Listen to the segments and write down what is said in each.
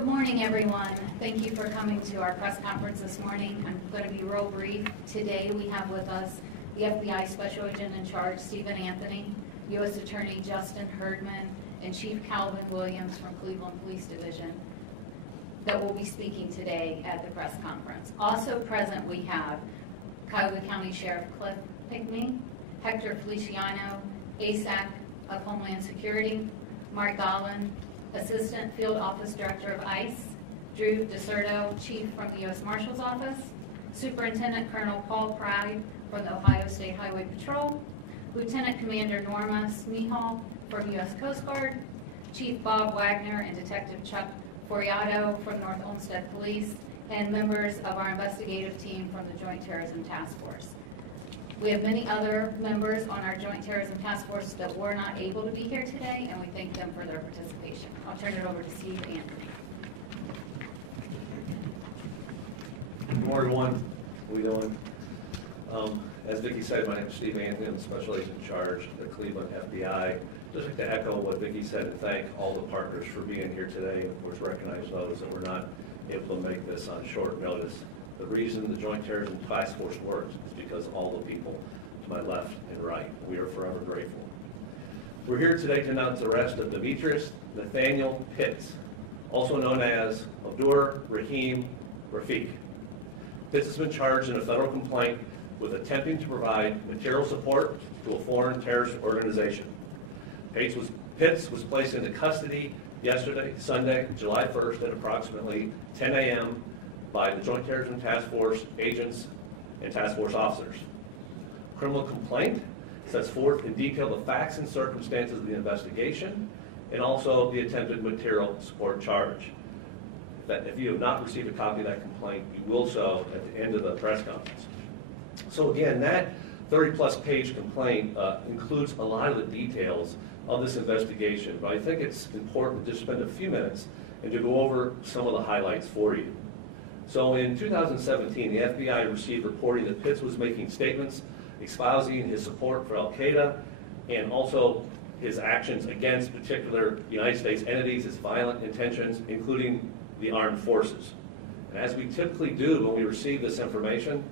Good morning, everyone. Thank you for coming to our press conference this morning. I'm going to be real brief. Today we have with us the FBI Special Agent in Charge, Stephen Anthony, U.S. Attorney Justin Herdman, and Chief Calvin Williams from Cleveland Police Division that will be speaking today at the press conference. Also present we have Cuyahoga County Sheriff Cliff Pickney, Hector Feliciano, ASAC of Homeland Security, Mark Gollin, Assistant Field Office Director of ICE, Drew DeSerto, Chief from the U.S. Marshal's Office, Superintendent Colonel Paul Pride from the Ohio State Highway Patrol, Lieutenant Commander Norma Smehal from U.S. Coast Guard, Chief Bob Wagner and Detective Chuck Foriato from North Olmsted Police, and members of our investigative team from the Joint Terrorism Task Force. We have many other members on our Joint Terrorism Task Force that were not able to be here today, and we thank them for their participation. I'll turn it over to Steve Anthony. Good morning, everyone. How are we doing? As Vicki said, my name is Steve Anthony. I'm the Special Agent in Charge of the Cleveland FBI. Just like to echo what Vicki said and thank all the partners for being here today, and of course recognize those that were not able to make this on short notice. The reason the Joint Terrorism Task Force works is because all the people to my left and right. We are forever grateful. We're here today to announce the arrest of Demetrius Nathaniel Pitts, also known as Abdur Rahim Rafiq. Pitts has been charged in a federal complaint with attempting to provide material support to a foreign terrorist organization. Pitts was placed into custody yesterday, Sunday, July 1st at approximately 10 a.m. by the Joint Terrorism Task Force agents and task force officers. Criminal complaint sets forth in detail the facts and circumstances of the investigation and also the attempted material support charge. If you have not received a copy of that complaint, you will so at the end of the press conference. So again, that 30-plus page complaint includes a lot of the details of this investigation, but I think it's important to just spend a few minutes and to go over some of the highlights for you. So in 2017, the FBI received reporting that Pitts was making statements espousing his support for al-Qaeda and also his actions against particular United States entities, his violent intentions, including the armed forces. And as we typically do when we receive this information,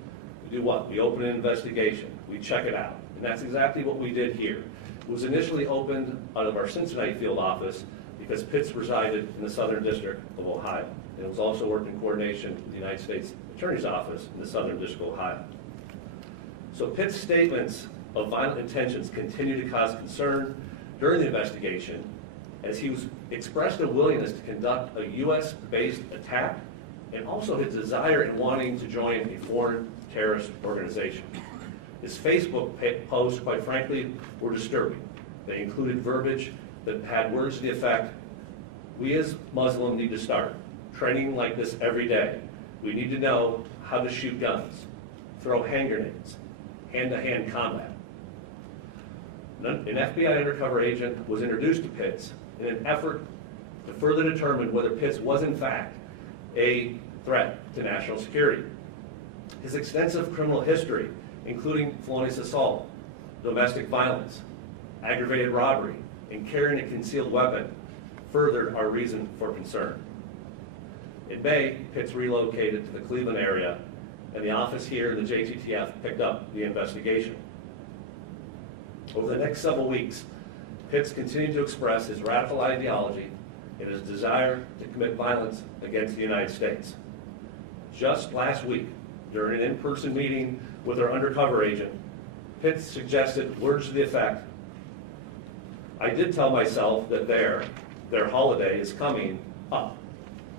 we do what? We open an investigation. We check it out. And that's exactly what we did here. It was initially opened out of our Cincinnati field office because Pitts resided in the Southern District of Ohio. And it was also worked in coordination with the United States Attorney's Office in the Southern District of Ohio. So Pitts' statements of violent intentions continue to cause concern during the investigation as he expressed a willingness to conduct a U.S.-based attack and also his desire in wanting to join a foreign terrorist organization. His Facebook posts, quite frankly, were disturbing. They included verbiage that had words to the effect, "We as Muslims need to start training like this every day. We need to know how to shoot guns, throw hand grenades, hand-to-hand combat." An FBI undercover agent was introduced to Pitts in an effort to further determine whether Pitts was in fact a threat to national security. His extensive criminal history, including felonious assault, domestic violence, aggravated robbery, and carrying a concealed weapon, furthered our reason for concern. In May, Pitts relocated to the Cleveland area, and the office here in the JTTF picked up the investigation. Over the next several weeks, Pitts continued to express his radical ideology and his desire to commit violence against the United States. Just last week, during an in-person meeting with our undercover agent, Pitts suggested words to the effect, "I did tell myself that their holiday is coming up,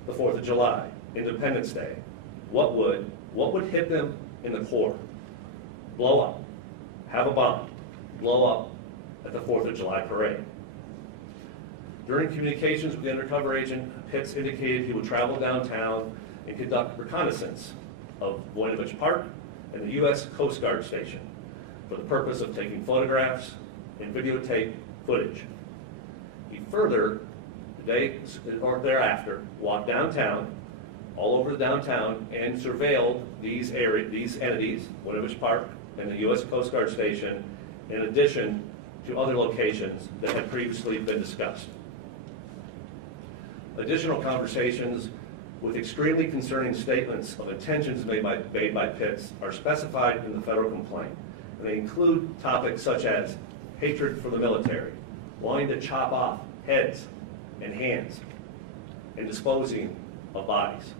the 4th of July, Independence Day. What would hit them in the core? Blow up, have a bomb, blow up at the 4th of July parade." During communications with the undercover agent, Pitts indicated he would travel downtown and conduct reconnaissance of Voinovich Park and the U.S. Coast Guard station for the purpose of taking photographs and videotape footage. He further, the day or thereafter, walked downtown, all over the downtown, and surveilled these entities, Voinovich Park and the U.S. Coast Guard station, in addition to other locations that had previously been discussed. Additional conversations with extremely concerning statements of intentions made by Pitts are specified in the federal complaint. And they include topics such as hatred for the military, wanting to chop off heads and hands, and disposing of bodies.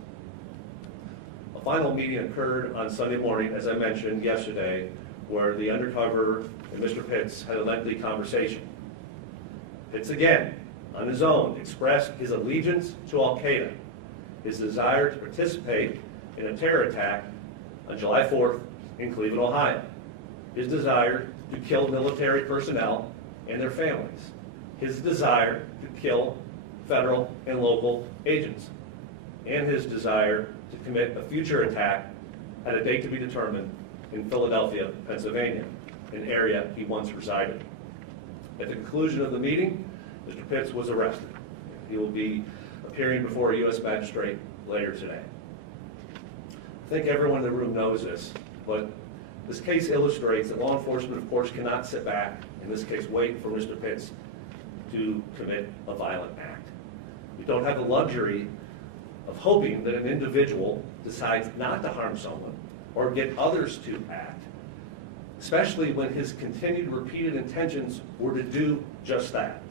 A final meeting occurred on Sunday morning, as I mentioned yesterday, where the undercover and Mr. Pitts had a lengthy conversation. Pitts again, on his own, expressed his allegiance to Al-Qaeda, his desire to participate in a terror attack on July 4th in Cleveland, Ohio, his desire to kill military personnel and their families, his desire to kill federal and local agents, and his desire to commit a future attack at a date to be determined in Philadelphia, Pennsylvania, an area he once resided. At the conclusion of the meeting, Mr. Pitts was arrested. He will be appearing before a U.S. magistrate later today. I think everyone in the room knows this, but this case illustrates that law enforcement, of course, cannot sit back, in this case, wait for Mr. Pitts to commit a violent act. We don't have the luxury of hoping that an individual decides not to harm someone or get others to act, especially when his continued repeated intentions were to do just that.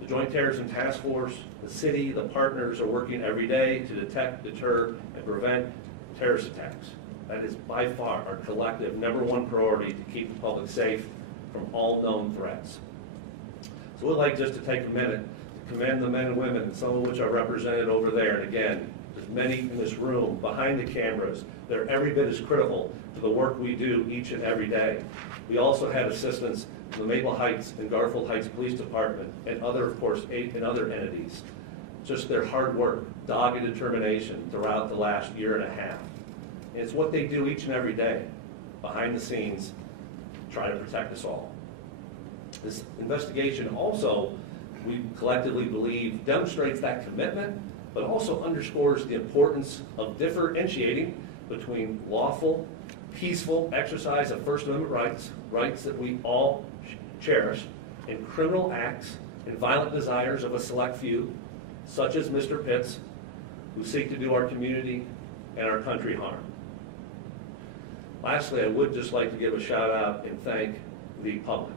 The Joint Terrorism Task Force, the city, the partners are working every day to detect, deter, and prevent terrorist attacks. That is by far our collective #1 priority to keep the public safe from all known threats. So we'd like just to take a minute to commend the men and women, some of which are represented over there. And again, there's many in this room, behind the cameras, that are every bit as critical to the work we do each and every day. We also had assistance from the Maple Heights and Garfield Heights Police Department and other, of course, and other entities. Just their hard work, dogged determination throughout the last year and a half. And it's what they do each and every day, behind the scenes, trying to protect us all. This investigation also, we collectively believe, demonstrates that commitment, but also underscores the importance of differentiating between lawful, peaceful exercise of First Amendment rights that we all cherish, and criminal acts and violent desires of a select few, such as Mr. Pitts, who seek to do our community and our country harm. Lastly, I would just like to give a shout out and thank the public.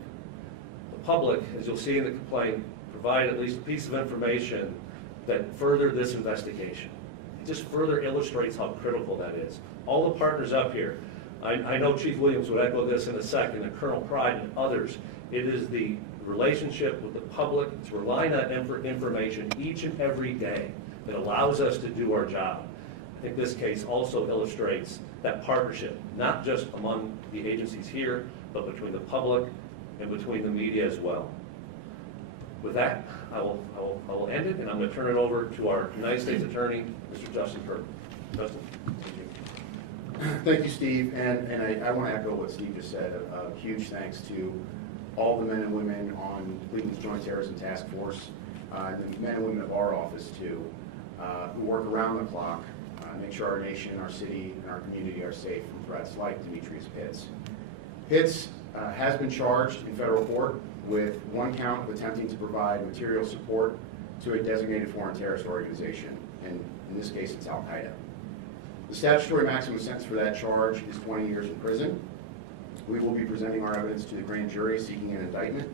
The public, as you'll see in the complaint, provide at least a piece of information that furthered this investigation. It just further illustrates how critical that is. All the partners up here, I know Chief Williams would echo this in a second, and Colonel Pride and others. It is the relationship with the public, it's relying on information each and every day that allows us to do our job. I think this case also illustrates that partnership, not just among the agencies here, but between the public and between the media as well. With that, I will end it, and I'm going to turn it over to our United States Attorney, Mr. Justin Kirk. Justin, thank you. Thank you, Steve, and I want to echo what Steve just said. A huge thanks to all the men and women on Cleveland's Joint Terrorism Task Force, the men and women of our office too, who work around the clock, make sure our nation, our city, and our community are safe from threats like Demetrius Pitts. Pitts has been charged in federal court with one count of attempting to provide material support to a designated foreign terrorist organization, and in this case it's Al-Qaeda. The statutory maximum sentence for that charge is 20 years in prison. We will be presenting our evidence to the grand jury seeking an indictment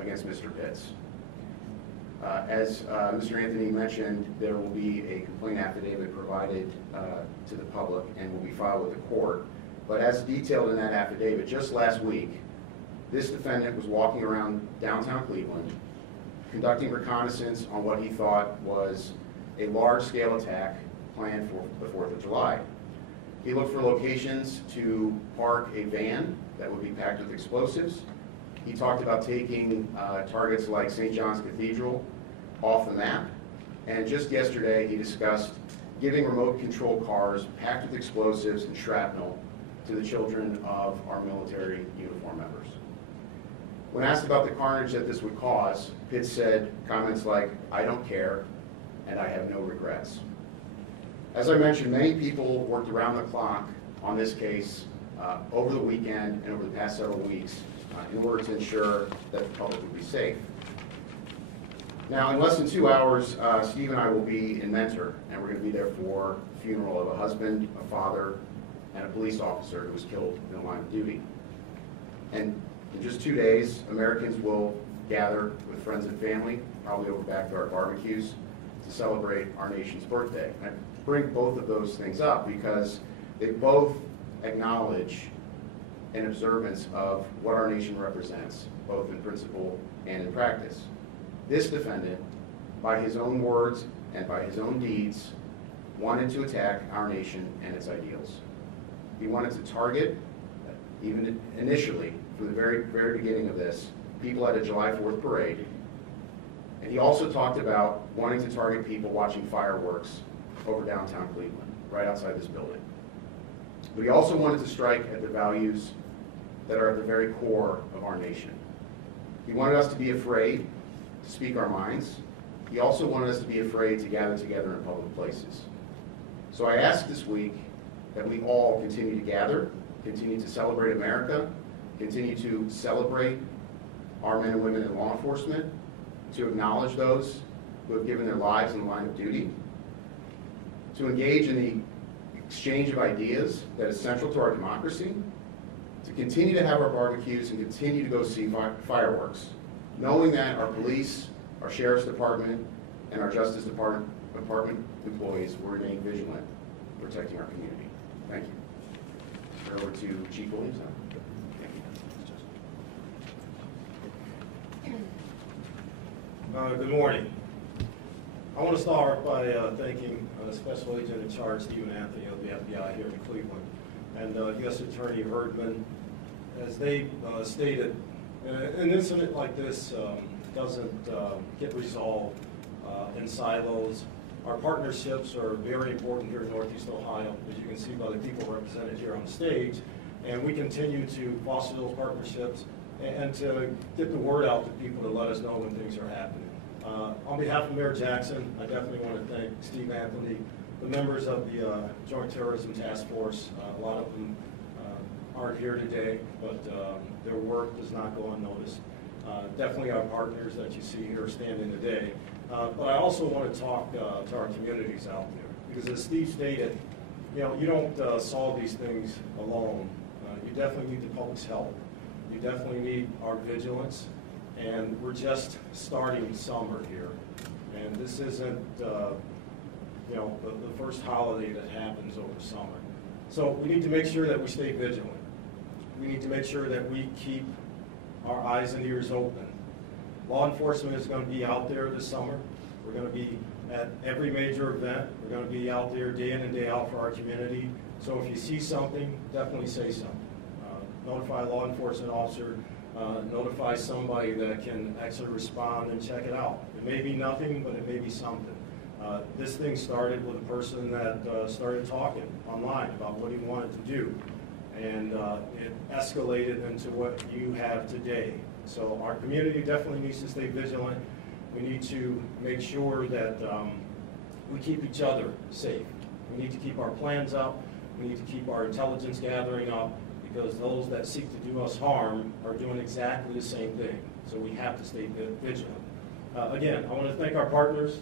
against Mr. Pitts. As Mr. Anthony mentioned, there will be a complaint affidavit provided to the public and will be filed with the court. But as detailed in that affidavit, just last week, this defendant was walking around downtown Cleveland, conducting reconnaissance on what he thought was a large-scale attack planned for the 4th of July. He looked for locations to park a van that would be packed with explosives. He talked about taking targets like St. John's Cathedral off the map. And just yesterday, he discussed giving remote control cars packed with explosives and shrapnel to the children of our military uniform members. When asked about the carnage that this would cause, Pitts said comments like, "I don't care, and I have no regrets." As I mentioned, many people worked around the clock on this case over the weekend and over the past several weeks in order to ensure that the public would be safe. Now, in less than 2 hours, Steve and I will be in Mentor, and we're going to be there for the funeral of a husband, a father, and a police officer who was killed in the line of duty. And in just 2 days, Americans will gather with friends and family, probably over backyard barbecues, to celebrate our nation's birthday. And I bring both of those things up because they both acknowledge an observance of what our nation represents, both in principle and in practice. This defendant, by his own words and by his own deeds, wanted to attack our nation and its ideals. He wanted to target, even initially, from the very beginning of this, people at a July 4th parade. And he also talked about wanting to target people watching fireworks over downtown Cleveland, right outside this building. But he also wanted to strike at the values that are at the very core of our nation. He wanted us to be afraid to speak our minds. He also wanted us to be afraid to gather together in public places. So I ask this week that we all continue to gather, continue to celebrate America, continue to celebrate our men and women in law enforcement, to acknowledge those who have given their lives in the line of duty, to engage in the exchange of ideas that is central to our democracy, to continue to have our barbecues and continue to go see fireworks, knowing that our police, our sheriff's department, and our justice department employees will remain vigilant, protecting our community. Thank you. Turn over to Chief Williams now. Good morning. I want to start by thanking Special Agent in Charge Stephen Anthony of the FBI here in Cleveland and U.S. Attorney Herdman. As they stated, an incident like this doesn't get resolved in silos. Our partnerships are very important here in Northeast Ohio, as you can see by the people represented here on stage, and we continue to foster those partnerships and to get the word out to people to let us know when things are happening. On behalf of Mayor Jackson, I definitely want to thank Steve Anthony, the members of the Joint Terrorism Task Force. A lot of them aren't here today, but their work does not go unnoticed. Definitely our partners that you see here standing today. But I also want to talk to our communities out there, because as Steve stated, you don't solve these things alone. You definitely need the public's help. You definitely need our vigilance, and we're just starting summer here. And this isn't, the first holiday that happens over summer. So we need to make sure that we stay vigilant. We need to make sure that we keep our eyes and ears open. Law enforcement is going to be out there this summer. We're going to be at every major event. We're going to be out there day in and day out for our community. So if you see something, definitely say something. Notify a law enforcement officer, notify somebody that can actually respond and check it out. It may be nothing, but it may be something. This thing started with a person that started talking online about what he wanted to do, and it escalated into what you have today. So our community definitely needs to stay vigilant. We need to make sure that we keep each other safe. We need to keep our plans up. We need to keep our intelligence gathering up, because those that seek to do us harm are doing exactly the same thing. So we have to stay vigilant. Again, I want to thank our partners.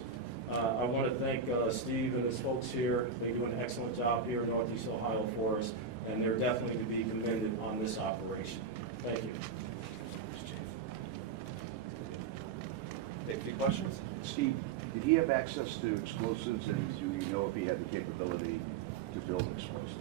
I want to thank Steve and his folks here. They do an excellent job here in Northeast Ohio for us, and they're definitely to be commended on this operation. Thank you. Take a few questions. Steve, did he have access to explosives, and do you know if he had the capability to build explosives?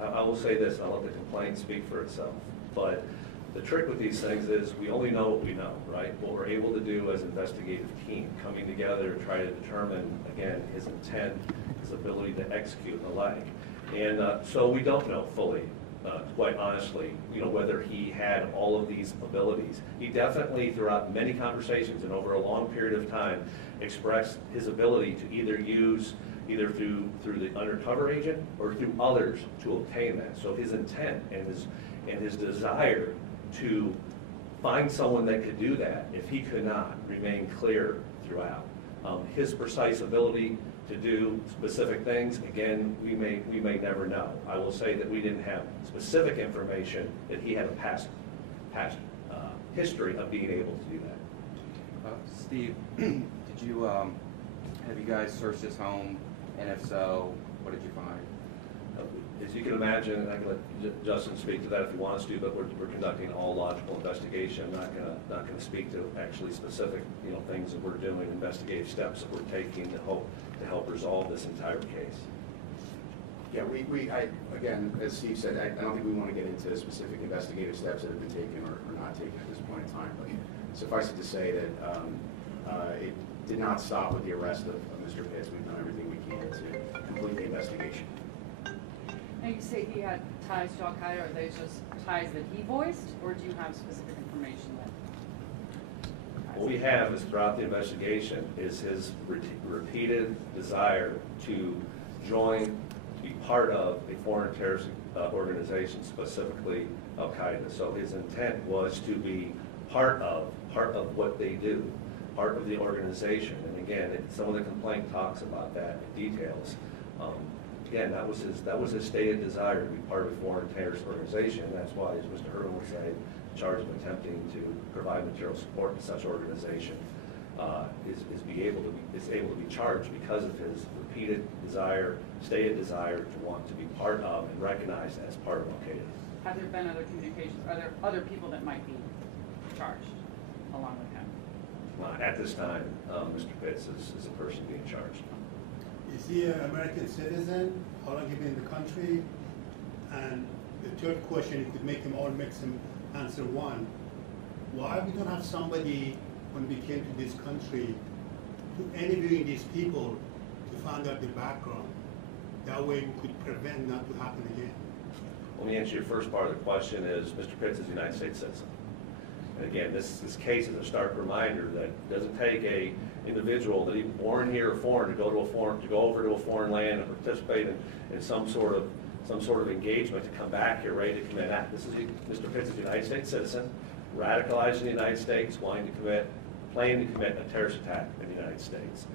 I will say this, I'll let the complaint speak for itself, but the trick with these things is we only know what we know, right? What we're able to do as an investigative team, coming together to try to determine, again, his intent, his ability to execute and the like. And so we don't know fully, quite honestly, whether he had all of these abilities. He definitely, throughout many conversations and over a long period of time, expressed his ability to either use either through the undercover agent or through others to obtain that. So his intent and his desire to find someone that could do that, if he could not, remain clear throughout. His precise ability to do specific things, again, we may never know. I will say that we didn't have specific information that he had a past history of being able to do that. Steve, did you, have you guys searched his home? And if so, what did you find? As you can imagine, and I can let Justin speak to that if he wants to, but we're conducting all logical investigation. I'm not gonna speak to actually specific, things that we're doing, investigative steps that we're taking to help resolve this entire case. Yeah, again, as Steve said, I don't think we want to get into specific investigative steps that have been taken or not taken at this point in time, but suffice it to say that it did not stop with the arrest of Mr. Pitts. We've done everything we can to complete the investigation. Now, you say he had ties to Al-Qaeda. Are they just ties that he voiced, or do you have specific information that? What we have is throughout the investigation is his repeated desire to join, to be part of a foreign terrorist organization, specifically Al-Qaeda. So his intent was to be part of what they do, part of the organization. And again, some of the complaint talks about that in details. Again, that was his stated desire to be part of a foreign terrorist organization. That's why, as Mr. Herman would say, charge of attempting to provide material support to such organization is able to be charged because of his repeated desire, stated desire to want to be part of and recognized as part of Al-Qaeda. Have there been other communications? Are there other people that might be charged along with him? At this time, Mr. Pitts is the person being charged. Is he an American citizen? How long he been in the country? And the third question, it could make him all mix and answer one. Why we don't have somebody, when we came to this country, to interviewing these people to find out the background? That way we could prevent not to happen again. Let me answer your first part of the question is Mr. Pitts is a United States citizen. And again, this case is a stark reminder that it doesn't take a individual that even born here or foreign to go over to a foreign land and participate in some sort of engagement to come back here ready to commit act. Mr. Pitts is a United States citizen, radicalized in the United States, planning to commit a terrorist attack in the United States.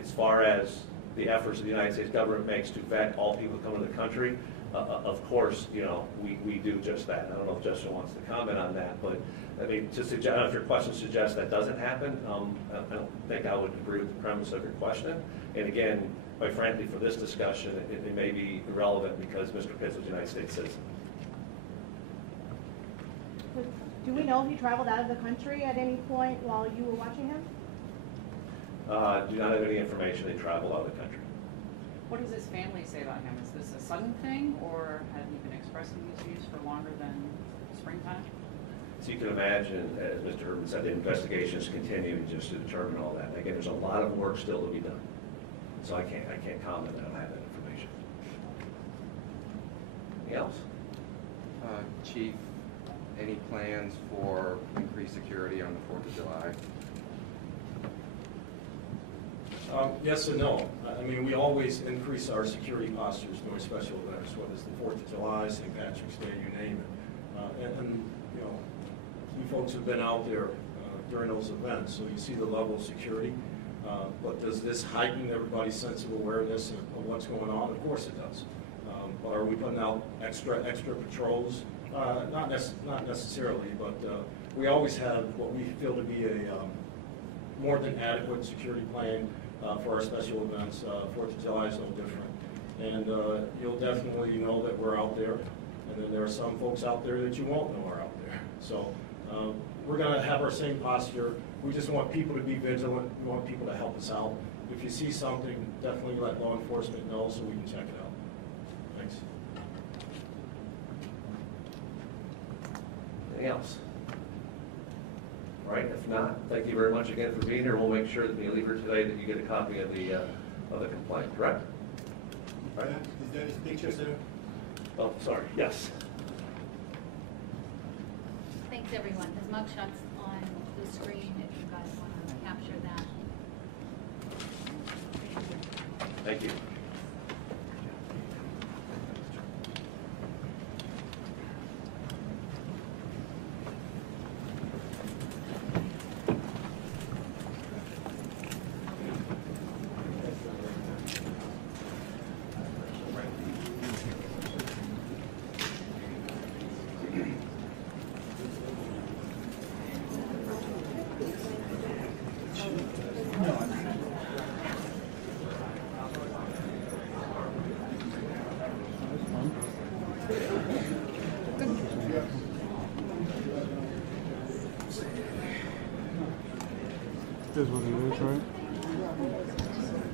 As far as the efforts of the United States government makes to vet all people who come into the country, of course, we do just that. I don't know if Justin wants to comment on that, but I mean, just if your question suggests that doesn't happen, I don't think I would agree with the premise of your question. And again, quite frankly, for this discussion, it may be irrelevant because Mr. Pitts was a United States citizen. Do we know if he traveled out of the country at any point while you were watching him? Do not have any information they traveled out of the country. What does his family say about him? Is this a sudden thing, or had he been expressing these views for longer than springtime? So you can imagine, as Mr. Herman said, the investigation is continuing just to determine all that. Again, there's a lot of work still to be done. So I can't comment. I don't have that information. Anything else? Chief, any plans for increased security on the 4th of July? Yes and no. I mean, we always increase our security postures during special events, whether it's the 4th of July, St. Patrick's Day, you name it. And you folks have been out there during those events, so you see the level of security. But does this heighten everybody's sense of awareness of what's going on? Of course it does. But are we putting out extra patrols? Not necessarily, but we always have what we feel to be a more than adequate security plan for our special events. 4th of July is no different. And you'll definitely know that we're out there. And then there are some folks out there that you won't know are out there. So we're going to have our same posture. We just want people to be vigilant. We want people to help us out. If you see something, definitely let law enforcement know so we can check it out. Thanks. Anything else? All right, if not, thank you very much again for being here. We'll make sure that when you leave here today that you get a copy of the complaint, correct? All right. Is there his picture, sir? Oh, sorry, yes. Thanks, everyone. His mugshot's on the screen if you guys want to capture that. Thank you. is what it is, right?